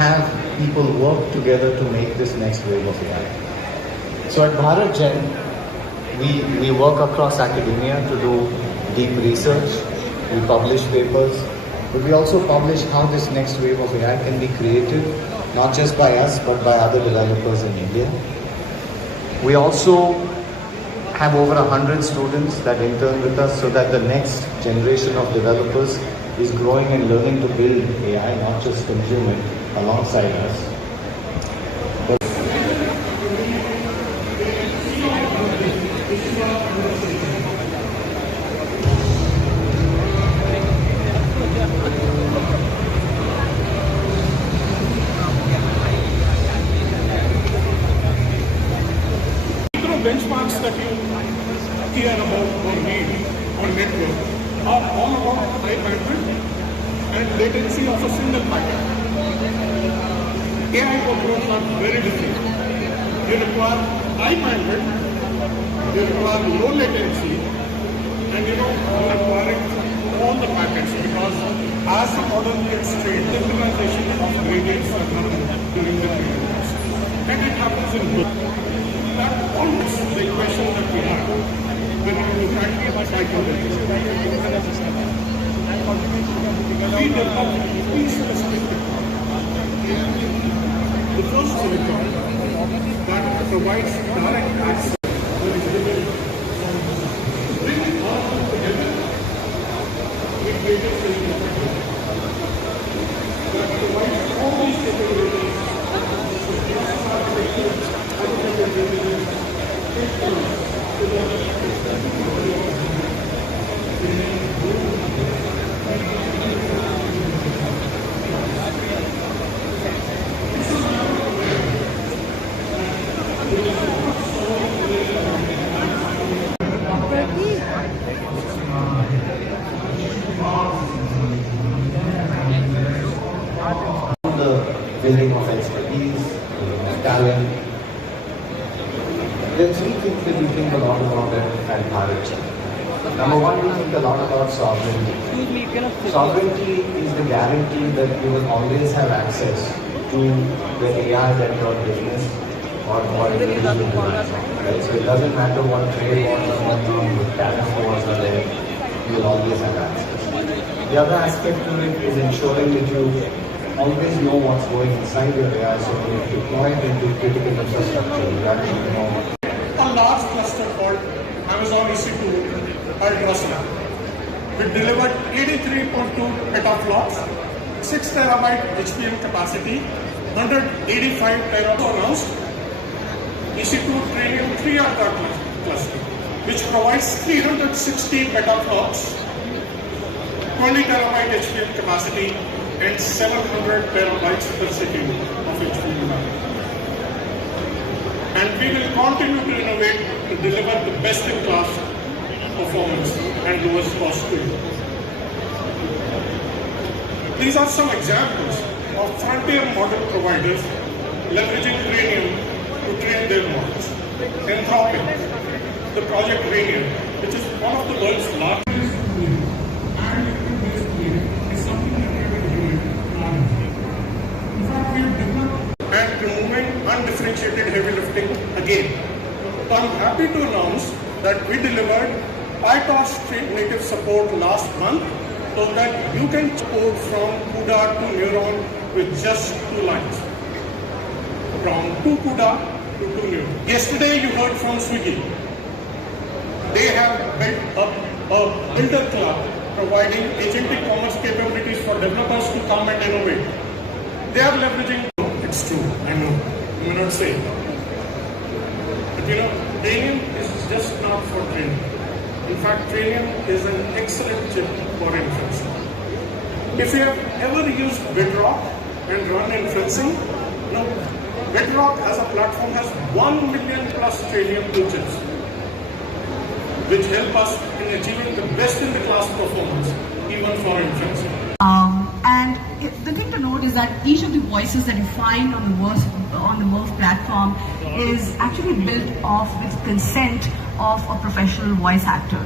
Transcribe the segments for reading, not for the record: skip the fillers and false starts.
have people work together to make this next wave of AI. So at Bharat Gen, we work across academia to do deep research, we publish papers, but we also publish how this next wave of AI can be created, not just by us, but by other developers in India. We also have over 100 students that intern with us so that the next generation of developers is growing and learning to build AI, not just consume it alongside us. Benchmarks that you hear about or read on network are all about high bandwidth and latency of a single packet. AI workloads are very different. They require high bandwidth, they require low latency, and requiring all the packets, because as the model gets trained, the implementation of gradients are happening during the training process. And it happens in both. That almost the equation that we have when we look at the cycle. We develop three specific technologies. The first silicon that provides direct access bring all together with greater silicon that provides all these capabilities. The building of expertise, talent. There are three things that we think a lot about at Bharat. Number one, we think a lot about sovereignty. Sovereignty is the guarantee that you will always have access to the AI that your business or individual designs on. Right? So it doesn't matter what trade wars are going on, what tariff wars are there, you will always have access. The other aspect to it is ensuring that you always know what's going inside your AI, so when you deploy it into critical infrastructure, you actually know. A large cluster called Amazon EC2 Ultra. We delivered 83.2 petaflops, 6 terabyte HBM capacity, 185 terabyte announced EC2 Trainium 3 Ultra cluster, which provides 360 petaflops, 20 terabyte HBM capacity, and 700 terabytes per second of HBM. And we will continue to innovate to deliver the best-in-class performance and lowest cost to you. These are some examples of frontier model providers leveraging Trainium to train their models. Anthropic, the project Trainium, which is one of the world's largest and removing undifferentiated heavy lifting again. So I'm happy to announce that we delivered PyTorch native support last month so that you can code from CUDA to Neuron with just 2 lines. From 2 CUDA to 2 Neuron. Yesterday you heard from Swiggy. They have built a builder club providing agentic commerce capabilities for developers to come and innovate. They are leveraging. It's true, I know. You may not say. But Trainium is just not for training. In fact, Trainium is an excellent chip for inferencing. If you have ever used Bedrock and run inferencing, Bedrock as a platform has 1 million plus Trainium chips, which help us in achieving the best in the class performance, even for inferencing. And the thing to note is that each of the voices that you find on the Verve platform is actually built off with consent of a professional voice actor.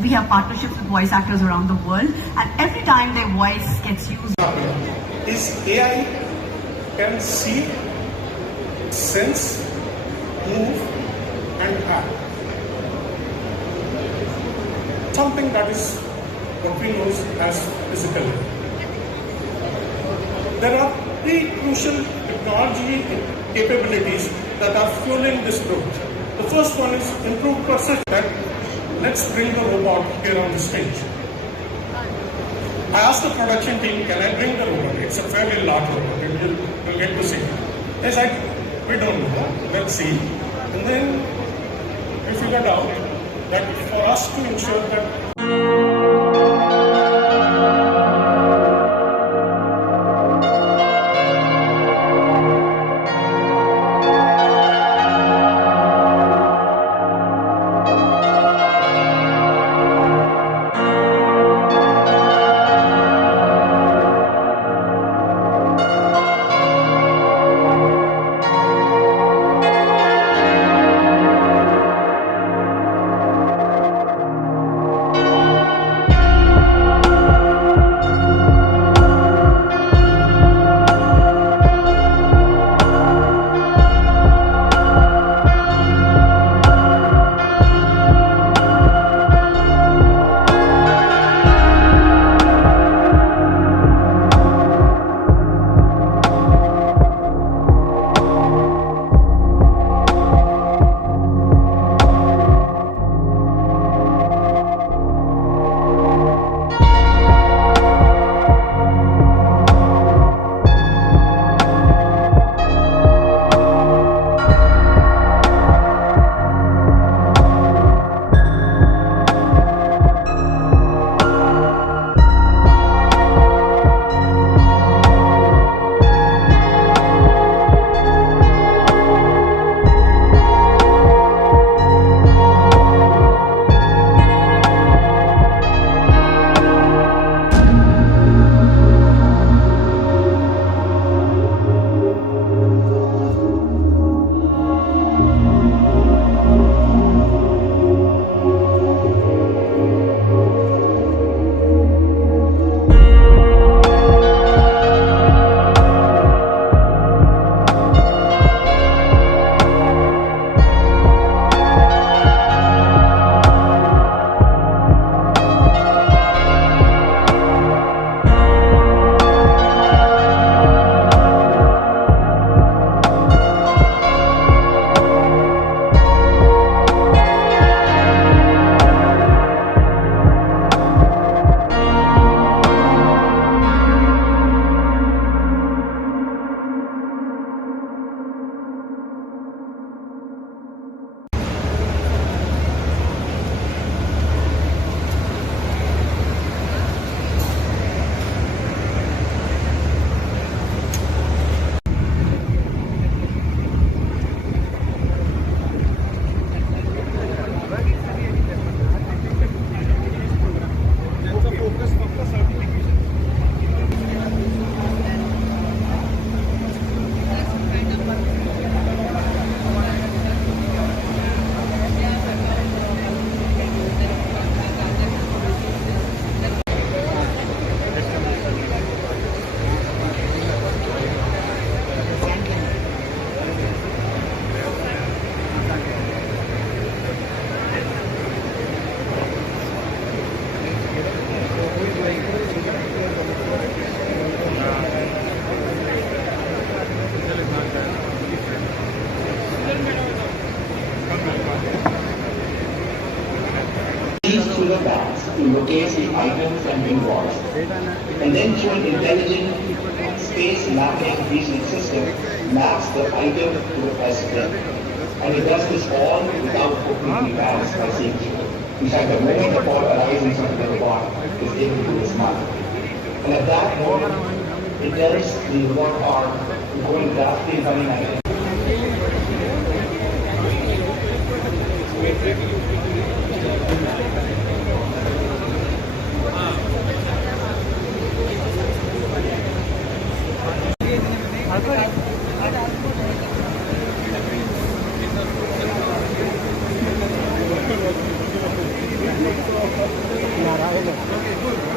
We have partnerships with voice actors around the world, and every time their voice gets used. Is AI can see, sense, move, and act. Something that is what we know as physical. There are three crucial technology capabilities that are fueling this growth. The first one is improved perception. Let's bring the robot here on the stage. I asked the production team, can I bring the robot? It's a fairly large robot. You'll get to see. They said, we don't know. Let's see. And then we figured out that for us to ensure that through the maps to locate the items and invoice, and then through an intelligent space mapping vision system maps the item to the president. And it does this all without opening the bags by seeing through. In fact, the moment the ball arrives in front of the robot is able to do this mapping. And at that moment, it tells the robot arm to go and grab the incoming item. Yeah,